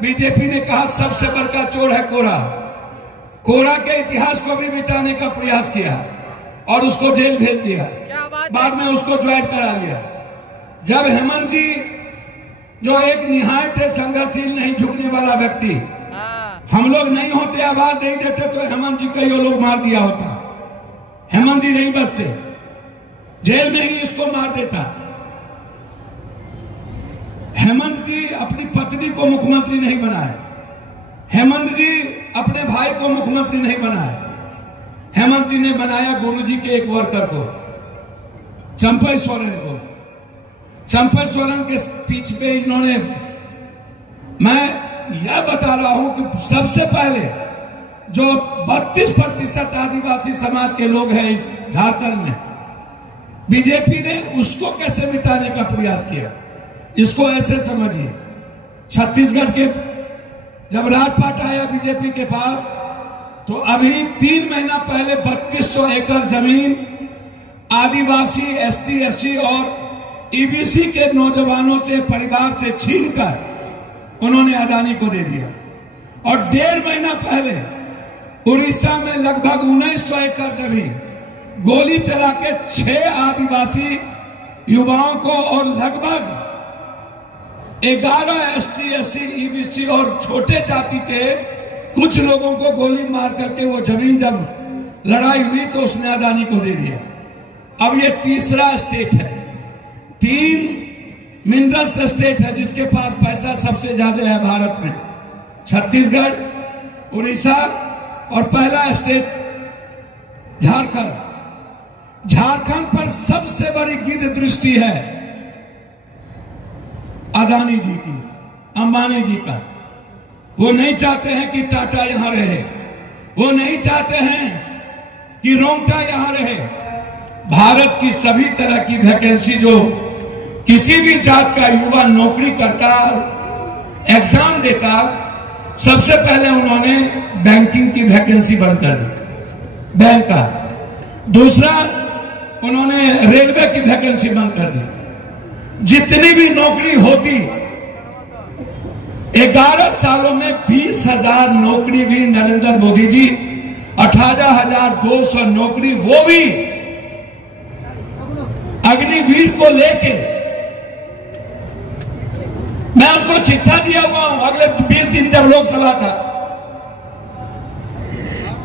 BJP ने कहा सबसे बड़का चोर है कोरा। कोरा के इतिहास को भी मिटाने का प्रयास किया और उसको जेल भेज दिया, बाद में उसको ज्वाइन करा लिया। जब हेमंत जी जो एक निहायत संघर्षशील नहीं झुकने वाला व्यक्ति, हम लोग नहीं होते, आवाज नहीं देते तो हेमंत जी को ये लोग मार दिया होता। हेमंत जी नहीं बचते, जेल में ही इसको मार देता। हेमंत जी अपनी पत्नी को मुख्यमंत्री नहीं बनाए, हेमंत जी अपने भाई को मुख्यमंत्री नहीं बनाए। हेमंत जी ने बनाया गुरुजी के एक वर्कर को, चंपई सोरेन को। चंपई सोरेन के पीछे पे इन्होंने, मैं यह बता रहा हूं कि सबसे पहले जो 32% आदिवासी समाज के लोग हैं इस झारखंड में, बीजेपी ने उसको कैसे मिटाने का प्रयास किया, इसको ऐसे समझिए। छत्तीसगढ़ के जब राजपाट आया बीजेपी के पास, तो अभी 3 महीना पहले 3200 एकड़ जमीन आदिवासी, एसटी, एससी और ईबीसी के नौजवानों से, परिवार से छीनकर उन्होंने अदानी को दे दिया। और 1.5 महीना पहले उड़ीसा में लगभग 1900 एकड़ जमीन गोली चला के 6 आदिवासी युवाओं को और लगभग 11 एसटी, एससी, ईबीसी और छोटे जाति के कुछ लोगों को गोली मार करके वो जमीन जब लड़ाई हुई तो उसने अदानी को दे दिया। अब ये तीसरा स्टेट है, 3 मिनरल्स स्टेट है जिसके पास पैसा सबसे ज्यादा है भारत में, छत्तीसगढ़, उड़ीसा और पहला स्टेट झारखंड। झारखंड पर सबसे बड़ी गिद्ध दृष्टि है अदानी जी की, अंबानी जी का। वो नहीं चाहते हैं कि टाटा यहां रहे, वो नहीं चाहते हैं कि रोंगटा यहां रहे। भारत की सभी तरह की वैकेंसी जो किसी भी जात का युवा नौकरी करता, एग्जाम देता, सबसे पहले उन्होंने बैंकिंग की वैकेंसी बंद कर दी, बैंक का। दूसरा, उन्होंने रेलवे की वैकेंसी बंद कर दी। जितनी भी नौकरी होती, 11 सालों में 20,000 नौकरी भी नरेंद्र मोदी जी, 18,200 नौकरी, वो भी अग्निवीर को लेके। मैं उनको चिट्ठा दिया हुआ हूं, अगले 20 दिन जब लोकसभा था,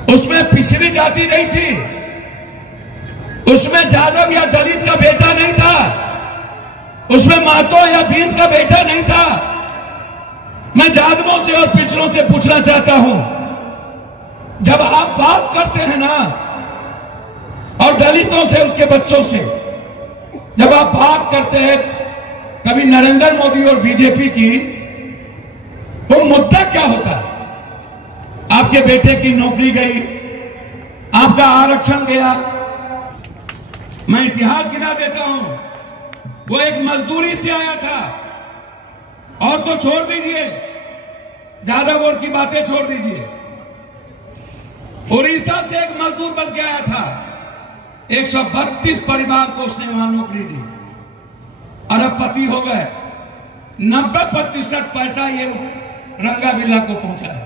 उसमें पिछड़ी जाति नहीं थी, उसमें जादव या दलित का बेटा नहीं था, उसमें महतो या भीम का बेटा नहीं था। मैं जादवों से और पिछड़ों से पूछना चाहता हूं, जब आप बात करते हैं ना, और दलितों से, उसके बच्चों से जब आप बात करते हैं कभी नरेंद्र मोदी और बीजेपी की, तो मुद्दा क्या होता है? आपके बेटे की नौकरी गई, आपका आरक्षण गया। मैं इतिहास गिरा देता हूं, वो एक मजदूरी से आया था, और तो छोड़ दीजिए, जादव और की बातें छोड़ दीजिए। उड़ीसा से एक मजदूर बन के आया था, 132 परिवार को उसने वहां नौकरी दी, अरबपति हो गए। 90% पैसा ये रंगा बिल्ला को पहुंचा है।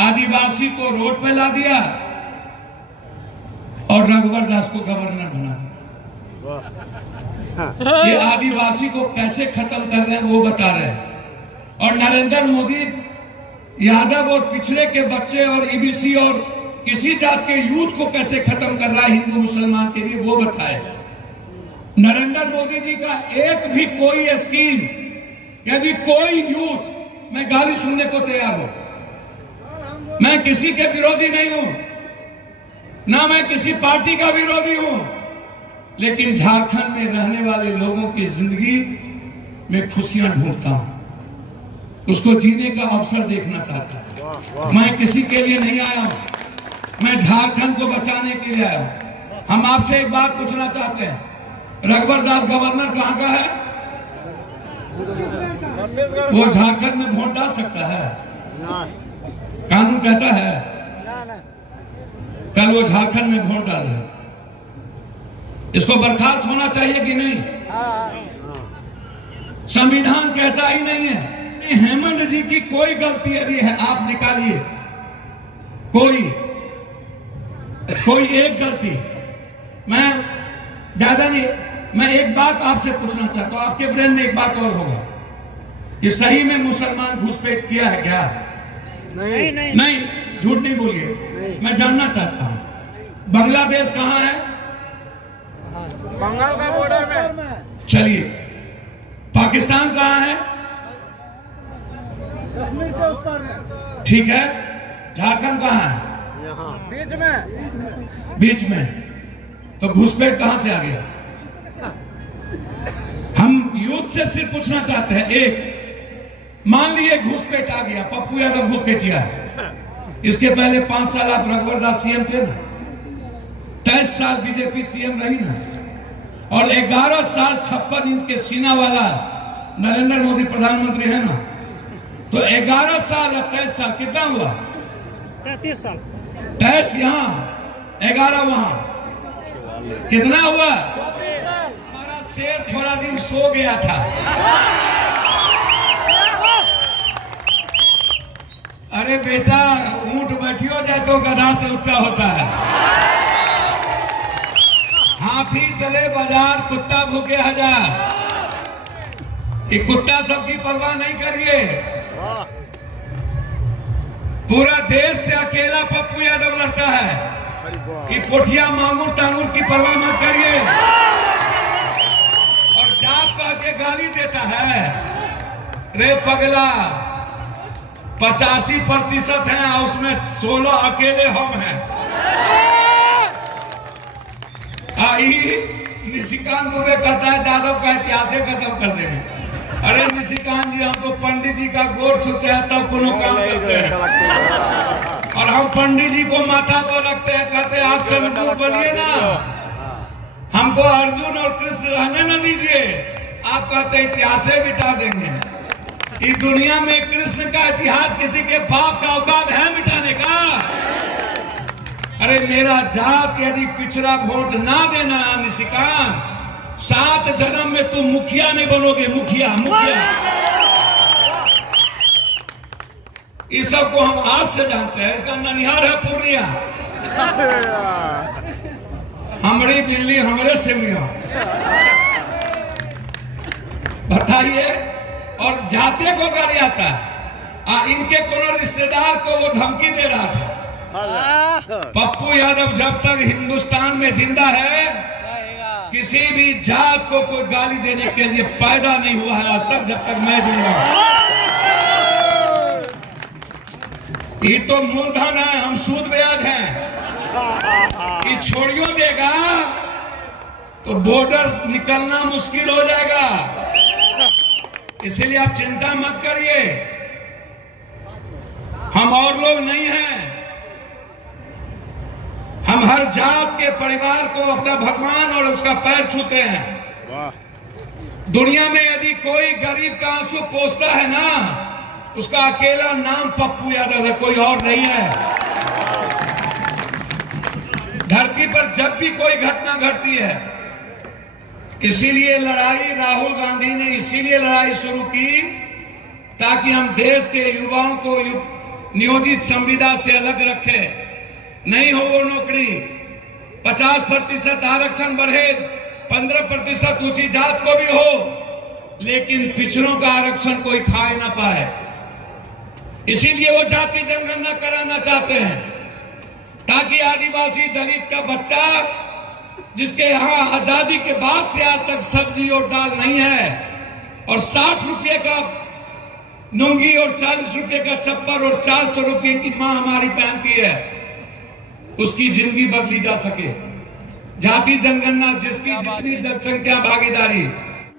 आदिवासी को रोड पे ला दिया और रघुवर दास को गवर्नर बना दिया। ये आदिवासी को कैसे खत्म कर रहे हैं वो बता रहे हैं। और नरेंद्र मोदी यादव और पिछड़े के बच्चे और ईबीसी और किसी जात के यूथ को कैसे खत्म कर रहा है हिंदू मुसलमान के लिए, वो बताए। नरेंद्र मोदी जी का एक भी कोई स्कीम, यदि कोई यूथ, मैं गाली सुनने को तैयार हूं, मैं किसी के विरोधी नहीं हूं, ना मैं किसी पार्टी का विरोधी हूं, लेकिन झारखंड में रहने वाले लोगों की जिंदगी में खुशियां ढूंढता हूं, उसको जीने का अवसर देखना चाहता हूं। मैं किसी के लिए नहीं आया हूं, मैं झारखंड को बचाने के लिए आया हूं। हम आपसे एक बात पूछना चाहते हैं, रघुवर दास गवर्नर कहां का है? वो झारखंड में वोट डाल सकता है? कानून कहता है। कल वो झारखंड में वोट डाल रहे थे, इसको बर्खास्त होना चाहिए कि नहीं? संविधान कहता ही नहीं है। हेमंत जी की कोई गलती यदि है आप निकालिए, कोई एक गलती। मैं ज्यादा नहीं, मैं एक बात आपसे पूछना चाहता हूं, आपके ब्रेन में एक बात और होगा कि सही में मुसलमान घुसपैठ किया है क्या? नहीं, झूठ नहीं बोलिए। मैं जानना चाहता हूं बांग्लादेश कहां है? बंगाल का बॉर्डर में। चलिए, पाकिस्तान कहां है? कश्मीर के उस पार है। ठीक है, झारखंड कहां है? बीच में। तो घुसपैठ कहां से आ गया? हम यूथ से सिर्फ पूछना चाहते हैं, एक मान लिए घुसपैठ आ गया, पप्पू यादव घुसपैठिया है। इसके पहले 5 साल आप रघुवर दास सीएम थे ना, 23 साल बीजेपी सीएम रही ना, और 11 साल 56 इंच के सीना वाला नरेंद्र मोदी प्रधानमंत्री है ना। तो 11 साल और 23 साल कितना हुआ? 33 साल। 23 यहाँ, 11 वहां, कितना हुआ? 34 साल। हमारा शेर थोड़ा दिन सो गया था। अरे बेटा, ऊंट बैठियो जाए तो गधा से ऊंचा होता है। हाथी चले बाजार, कुत्ता भूखे हजार। ये कुत्ता सबकी परवाह नहीं करिए। पूरा देश से अकेला पप्पू यादव लड़ता है कि पोठिया मांगूर तांगूर की परवाह मत करिए। और जात कह के गाली देता है, रे पगला 85% है, उसमें 16 अकेले हम हैं। निशिकांत दुबे कहता है यादव का इतिहास खत्म कर देंगे। अरे निशिकांत जी, हम तो पंडित जी का गोर छूते हैं तब कोनो काम करते हैं, और हम पंडित जी को माथा पर रखते हैं, कहते हैं आप चंद्रपुर बनिए ना, हमको अर्जुन और कृष्ण रहने न दीजिए। आप कहते हैं इतिहास मिटा देंगे। इस दुनिया में कृष्ण का इतिहास किसी के बाप का औकात है मिटाने का? अरे मेरा जात यदि पिछड़ा वोट ना देना निशिकांत, 7 जन्म में तुम मुखिया नहीं बनोगे। मुखिया इस सब को हम आज से जानते हैं। इसका ननिहार है पूर्णिया। हमारी बिल्ली हमरे से मिया, बताइए। और जाते को गाली आता है। इनके कोनो रिश्तेदार को वो धमकी दे रहा था, पप्पू यादव जब तक हिंदुस्तान में जिंदा है किसी भी जात को कोई गाली देने के लिए पैदा नहीं हुआ है आज तक, जब तक मैं जिंदा हूं। ये तो मूलधन है, हम सूद ब्याज हैं। ये छोड़ियो देगा तो बॉर्डर निकलना मुश्किल हो जाएगा। इसलिए आप चिंता मत करिए, हम और लोग नहीं हैं। हम हर जात के परिवार को अपना भगवान और उसका पैर छूते हैं। दुनिया में यदि कोई गरीब का आंसू पोंछता है ना, उसका अकेला नाम पप्पू यादव है, कोई और नहीं है। धरती पर जब भी कोई घटना घटती है, इसीलिए लड़ाई राहुल गांधी ने इसीलिए लड़ाई शुरू की ताकि हम देश के युवाओं को नियोजित संविदा से अलग रखें। नहीं हो वो नौकरी, 50% आरक्षण बढ़े, 15% ऊंची जात को भी हो, लेकिन पिछड़ों का आरक्षण कोई खा ना पाए। इसीलिए वो जाति जनगणना कराना चाहते हैं ताकि आदिवासी दलित का बच्चा जिसके यहाँ आजादी के बाद से आज तक सब्जी और दाल नहीं है, और 60 रुपये का लुंगी और 40 रुपये का चप्पल और 400 रुपये की मां हमारी पहनती है, उसकी जिंदगी बदली जा सके। जाति जनगणना जिसकी जितनी जनसंख्या भागीदारी।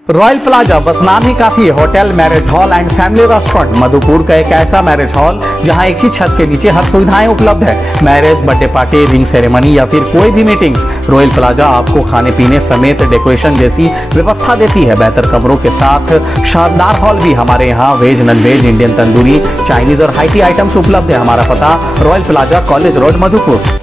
रॉयल प्लाजा बस नाम ही काफी है। Hotel, marriage hall and family restaurant Madhupur का एक ऐसा मैरिज हॉल जहां एक ही छत के नीचे हर सुविधाएं उपलब्ध है। Marriage, birthday party, ring ceremony या फिर कोई भी मीटिंग्स, रॉयल प्लाजा आपको खाने पीने समेत डेकोरेशन जैसी व्यवस्था देती है। बेहतर कमरों के साथ शानदार हॉल भी। हमारे यहाँ veg, non veg, Indian tandoori, Chinese और हाई टी आइटम्स उपलब्ध है। हमारा पता royal plaza, college road, Madhupur.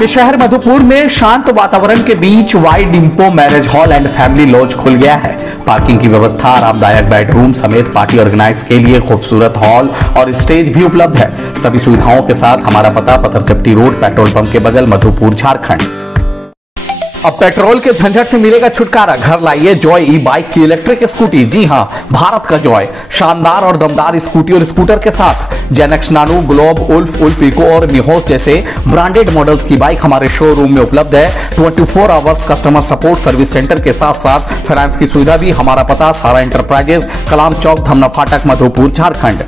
आपके शहर मधुपुर में शांत वातावरण के बीच वाइड इंपो marriage hall and family lodge खुल गया है। पार्किंग की व्यवस्था, आरामदायक बेडरूम समेत पार्टी ऑर्गेनाइज के लिए खूबसूरत हॉल और स्टेज भी उपलब्ध है। सभी सुविधाओं के साथ हमारा पता पत्थरचट्टी रोड, पेट्रोल पंप के बगल, मधुपुर, झारखंड। अब पेट्रोल के झंझट से मिलेगा छुटकारा। घर लाइए जॉय ई बाइक की इलेक्ट्रिक स्कूटी। जी हां, भारत का जॉय शानदार और दमदार स्कूटी और स्कूटर के साथ जेनेक्स नानो, ग्लोब, उल्फ इको और निहोस जैसे ब्रांडेड मॉडल्स की बाइक हमारे शोरूम में उपलब्ध है। 24 hours customer support service centre के साथ साथ फाइनेंस की सुविधा भी। हमारा पता सारा इंटरप्राइजेज, कलाम चौक, धमना फाटक, मधुपुर, झारखंड।